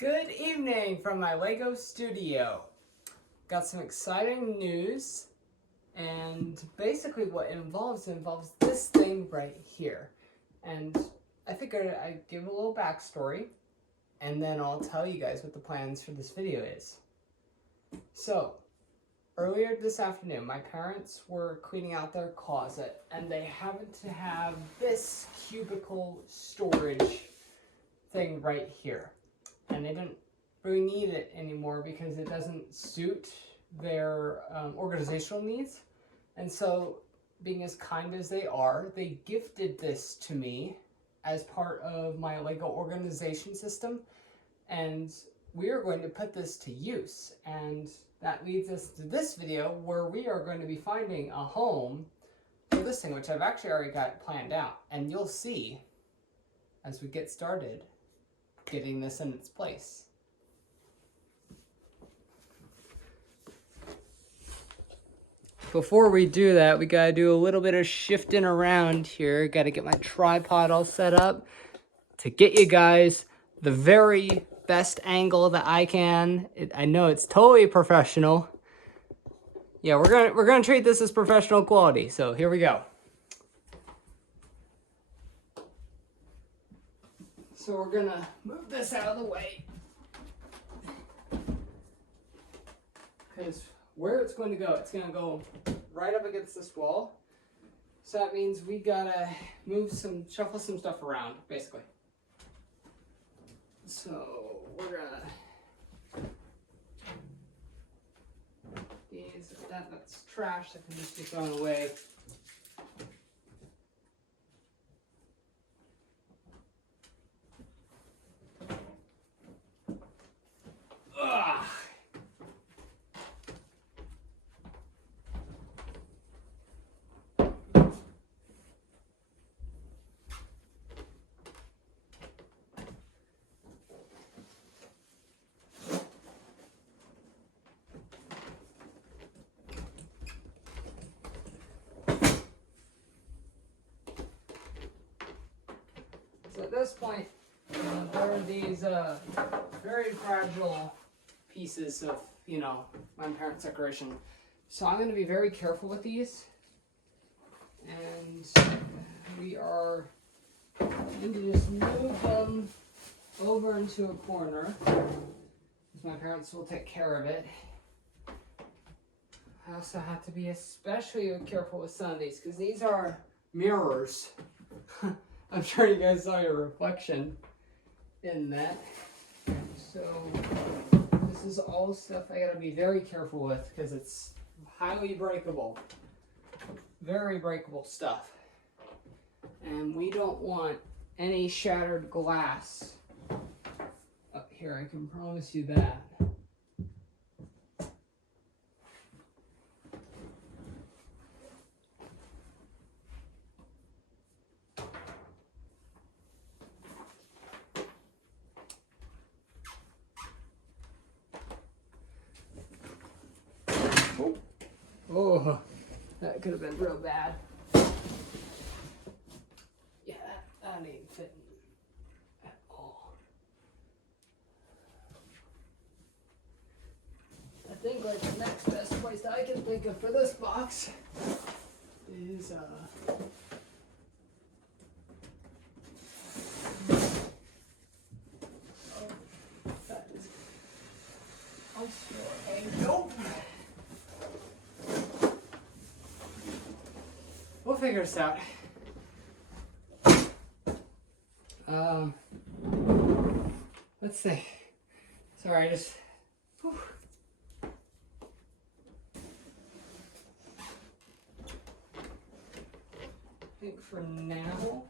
Good evening from my Lego studio. Got some exciting news, and basically what it involves this thing right here. And I figured I'd give a little backstory, and then I'll tell you guys what the plans for this video is. So, earlier this afternoon, my parents were cleaning out their closet, and they happened to have this cubicle storage thing right here. And they didn't really need it anymore because it doesn't suit their organizational needs. And so, being as kind as they are, they gifted this to me as part of my Lego organization system. And we are going to put this to use. And that leads us to this video where we are going to be finding a home for this thing, which I've actually already got planned out. And you'll see as we get started getting this in its place. Before we do that, we gotta do a little bit of shifting around here. Gotta get my tripod all set up to get you guys the very best angle that I can. I know it's totally professional. Yeah, we're gonna treat this as professional quality. So here we go. So we're gonna move this out of the way, because where it's going to go, it's gonna go right up against this wall. So that means we gotta shuffle some stuff around, basically. So we're gonna, that's trash that can just be thrown away. Ugh. So at this point, there are these very fragile pieces of, my parents' decoration. So I'm going to be very careful with these. And we are going to just move them over into a corner. My parents will take care of it. I also have to be especially careful with some of these, because these are mirrors. I'm sure you guys saw your reflection in that. So this is all stuff I gotta be very careful with because it's highly breakable. Very breakable stuff. And we don't want any shattered glass up here, I can promise you that. Oh, that could have been real bad. Yeah, that ain't fitting at all. I think like the next best place that I can think of for this box is that is also a nope. We'll figure this out. Let's see. Sorry, I just. Whew. I think for now,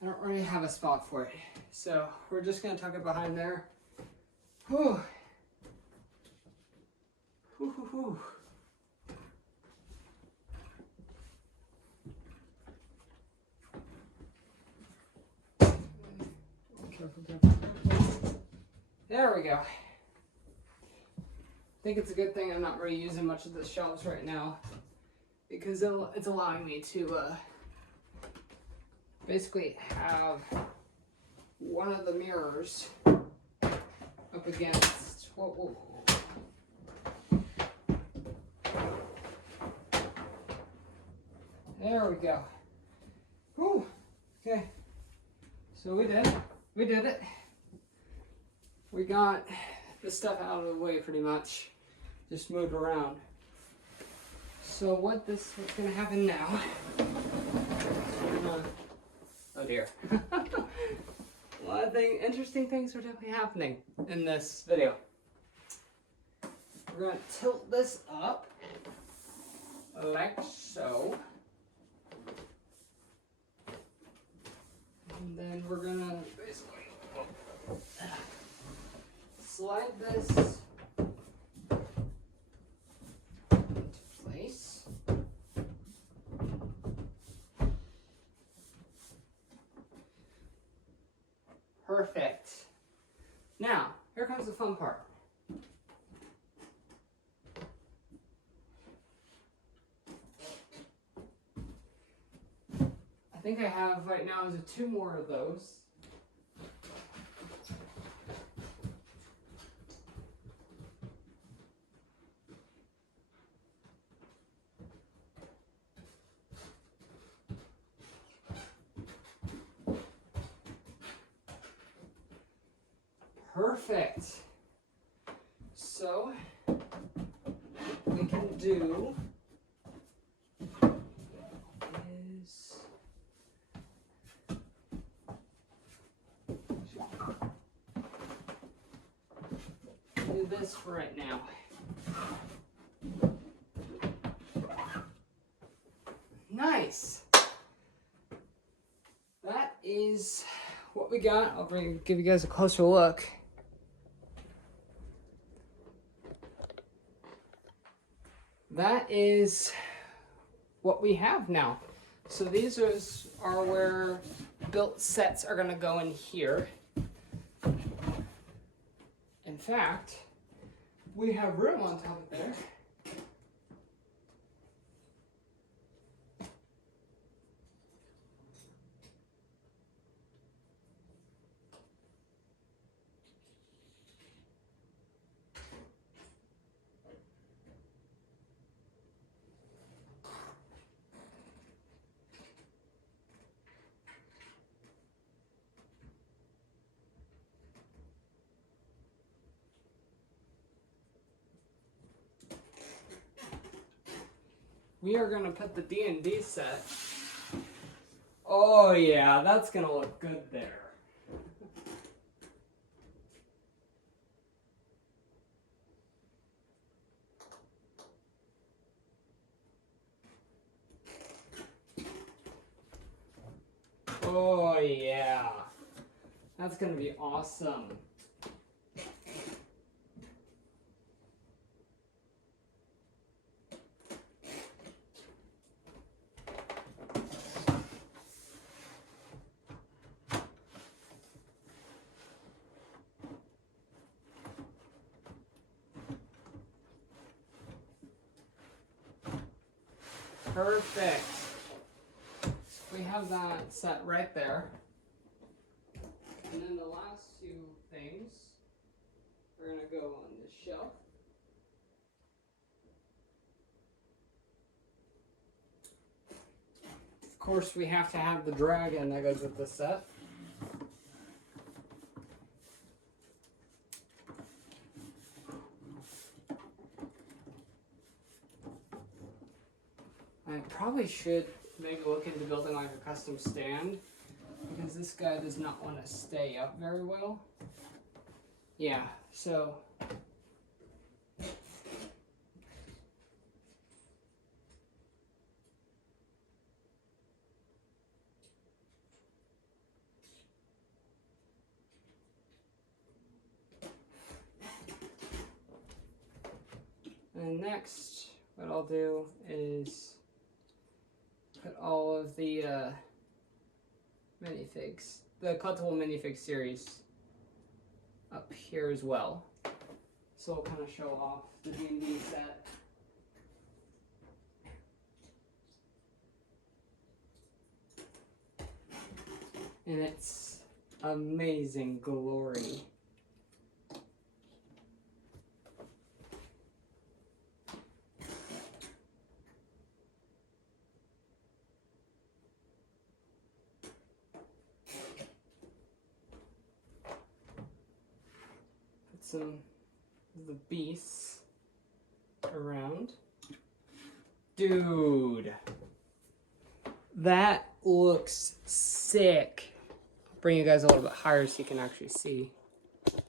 I don't really have a spot for it. So we're just gonna tuck it behind there. Whew. Whew, whew, whew. There we go. I think it's a good thing I'm not really using much of the shelves right now, because it's allowing me to basically have one of the mirrors up against. Whoa, whoa, whoa. There we go. Whew. Okay. So we did it. We did it. We got the stuff out of the way pretty much. Just moved around. So what's gonna happen now? Oh dear. A lot of interesting things are definitely happening in this video. We're gonna tilt this up like so. And then we're gonna basically slide this into place. Perfect. Now, here comes the fun part. I think I have right now is 2 more of those. Perfect. So we can do is do this for right now. Nice. That is what we got. I'll give you guys a closer look. That is what we have now. So these are where built sets are going to go in here. In fact, we have room on top of there. We are going to put the D&D set. Oh yeah, that's going to look good there. Oh yeah, that's going to be awesome. Perfect. We have that set right there. And then the last 2 things are going to go on this shelf. Of course, we have to have the dragon that goes with the set. I probably should maybe look into building like a custom stand, because this guy does not want to stay up very well. Yeah, so and next what I'll do is put all of the minifigs, the collectible minifig series, up here as well. So I'll kind of show off the D&D set. And it's amazing glory. Put some of the beasts around. Dude, that looks sick. I'll bring you guys a little bit higher so you can actually see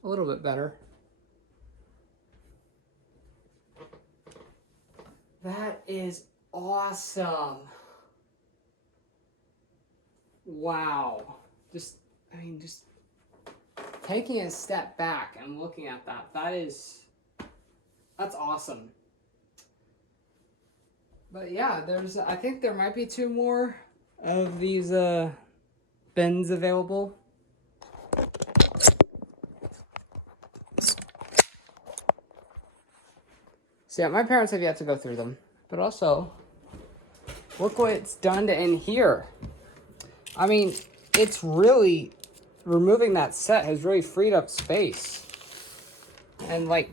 a little bit better. That is awesome. Wow. Just taking a step back and looking at that, that's awesome. But yeah, I think there might be 2 more of these bins available. So yeah, my parents have yet to go through them. But also, look what it's done in here. I mean, it's really, removing that set has really freed up space. And like,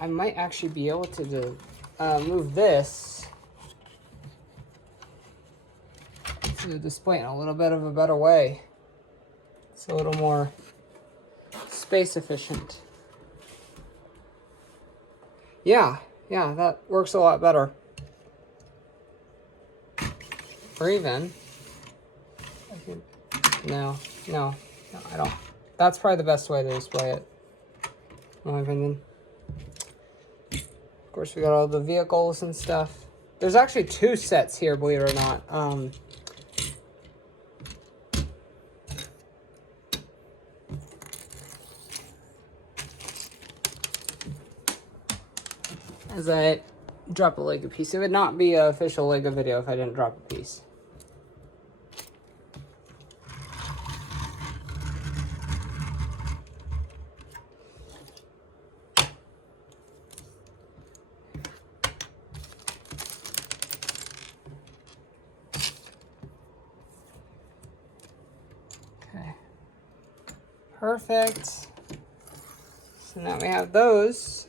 I might actually be able to move this to display in a little bit of a better way. It's a little more space efficient. Yeah, that works a lot better. Or even, no, I don't. That's probably the best way to display it, in my opinion. Of course, we got all the vehicles and stuff. There's actually 2 sets here, believe it or not. As I drop a Lego piece. It would not be an official Lego video if I didn't drop a piece. Okay. Perfect. So now we have those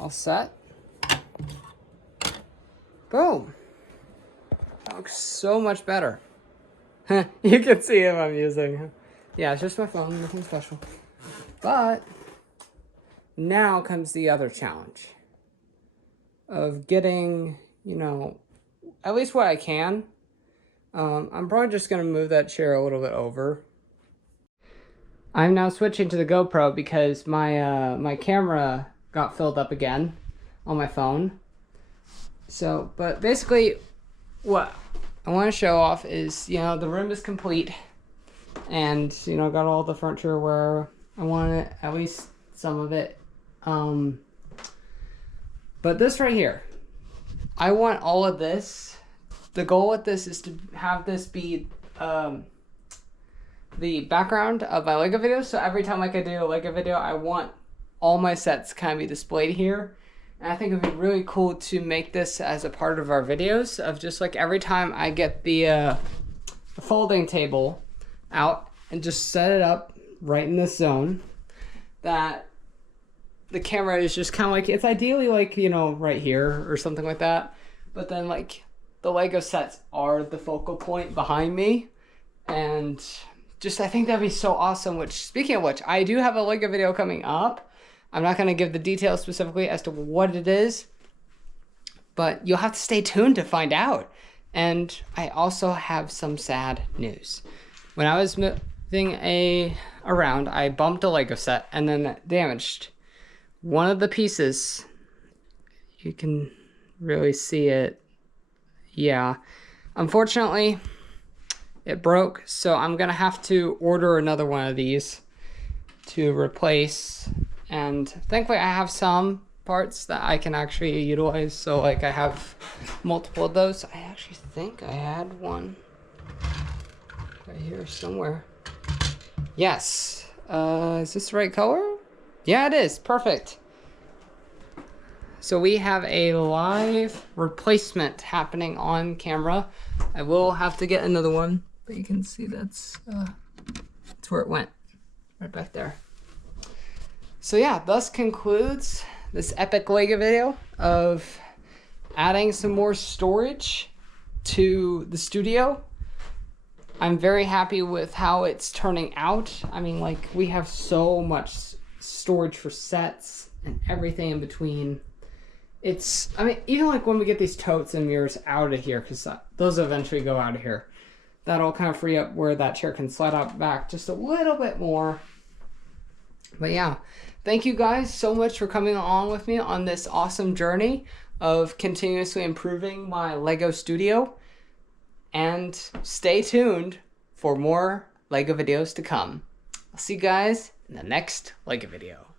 all set. Boom. That looks so much better. You can see him I'm using. Yeah, it's just my phone, nothing special. But now comes the other challenge of getting, at least what I can. I'm probably just gonna move that chair a little bit over. I'm now switching to the GoPro because my camera got filled up again on my phone. So, but basically what I want to show off is, the room is complete and, got all the furniture where I want it, at least some of it. But this right here, I want all of this. The goal with this is to have this be the background of my Lego videos. So every time I do a Lego video, I want all my sets kind of be displayed here. And I think it'd be really cool to make this as a part of our videos of just like every time I get the folding table out and just set it up right in this zone, that the camera is just kind of like, it's ideally like, right here or something like that. But then like the Lego sets are the focal point behind me. And just, I think that'd be so awesome. Which, speaking of which, I do have a Lego video coming up. I'm not going to give the details specifically as to what it is, but you'll have to stay tuned to find out. And I also have some sad news. When I was moving around, I bumped a Lego set and then damaged one of the pieces. You can really see it. Yeah. Unfortunately, it broke, so I'm going to have to order another one of these to replace. And thankfully I have some parts that I can actually utilize. So like I have multiple of those. I actually think I had one right here somewhere. Yes. Is this the right color? Yeah, it is. Perfect. So we have a live replacement happening on camera. I will have to get another one, but you can see that's where it went. Right back there. So yeah, thus concludes this epic LEGO video of adding some more storage to the studio. I'm very happy with how it's turning out. I mean, like, we have so much storage for sets and everything in between. It's, I mean, even like when we get these totes and mirrors out of here, because those eventually go out of here, that'll kind of free up where that chair can slide out back just a little bit more. But yeah, thank you guys so much for coming along with me on this awesome journey of continuously improving my LEGO studio. And stay tuned for more LEGO videos to come. I'll see you guys in the next LEGO video.